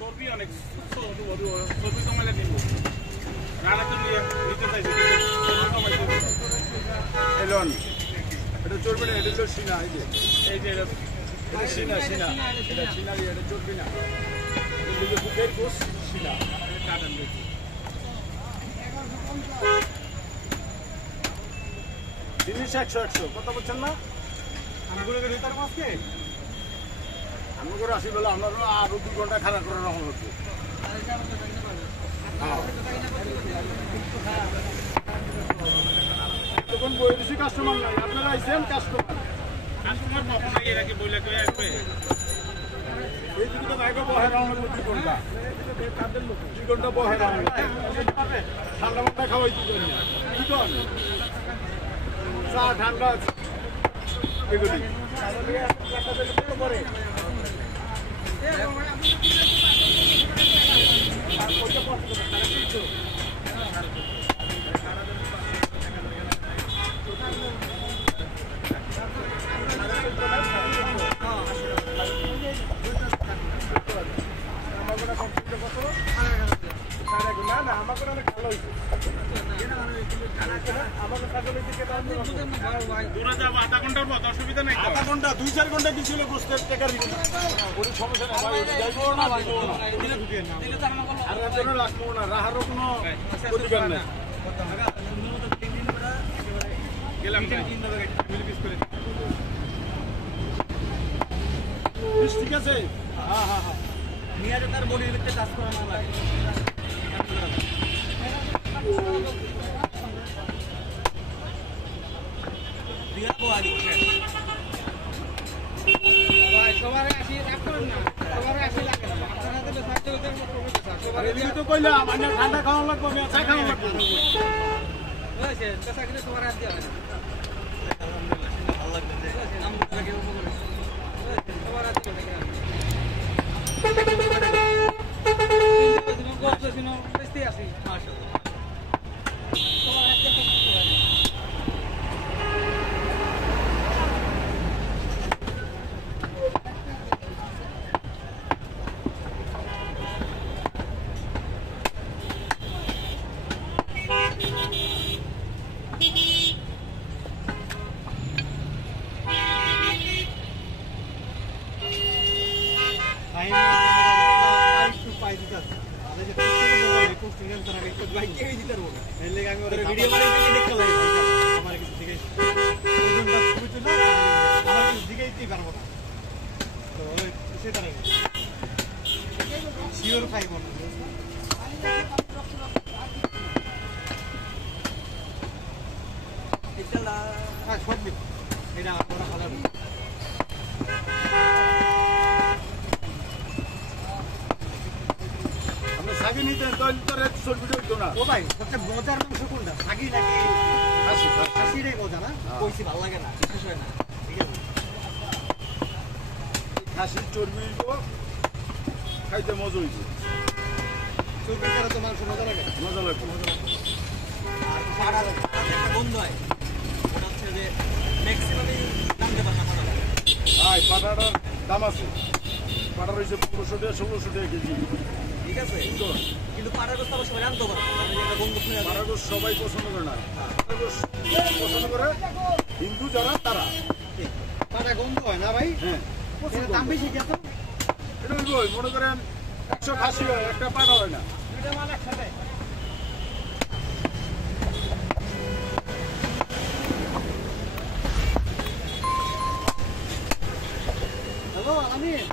চর্বি অনেক চর্বি কমাইলে নিব রানা তো নিতে চাইছে চর্বি কমাইতে এলন এটা চর্বি না এটা হলো সিনা এই যে এটা সিনা এটা সিনা এটা চর্বি না এটা বুকের কোষ সিনা কাটান দেখি জিনিস 100 কথা বলছেন না আমগুলো ভিতর মাছকে আমি করে আসি বলে আমরা আরো 2 ঘন্টা খারাপ করে রাখা হচ্ছে তখন বইরেছি কাস্টমার নাই আপনারা আইছেন কাস্টমার কখন এর আগে বইলে কই আসবে এই দিকে তো বাইকে বহে রাখা 2 ঘন্টা 2 ঘন্টা বহে রাখা ঠান্ডা মাথা খাওয়াই দিবেন না কি করেন চা ঠান্ডা এগুলি করে আধা ঘন্টার পর অসুবিধা নাই আধা ঘন্টা 2-4 ঘন্টা কি ছিল বসতে টাকা ওর সমস্যা নাই ভাই যাইবো না আর জন্য লাগবো না রাহারও কোনো অধিকার নাই গেলাম ঠিক আছে হ্যাঁ নিয়ে তার বডির ভিতরে কাজ করা না লাগে ঠান্ডা খাওয়া লাগবে চা খাওয়া লাগবে মজার মাংস কোনটা সাগি নাকি খাসিটাই মজা না কইছি ভালো লাগে না বিশেষ হয় না ঠিক আছে খাসির চর্বি খাইতে মজা হইছে চর্বি ছাড়া তো মাংস মজা লাগে আর একটা বন্ধ হয় ওটা হচ্ছে যে ম্যাক্সিমামই দাম দেবার না পাটা ভাই পাটাটার দাম আছে পাটা রয়েছে 1500 টাকা 1600 টাকা কেজি ঠিক আছে কিন্তু পাটার গোস্ত আবার সবাই আনতে পারে পাটার গোস্ত সবাই পছন্দ করে না পছন্দ করে হিন্দু যারা তারা পাটা গন্ধ হয় না ভাই হ্যাঁ দাম বেশি কত এটা মনে করেন 100 খাসি হয় একটা পাটা হয় না দুইটা মাল একসাথে হ্যালো আলামিন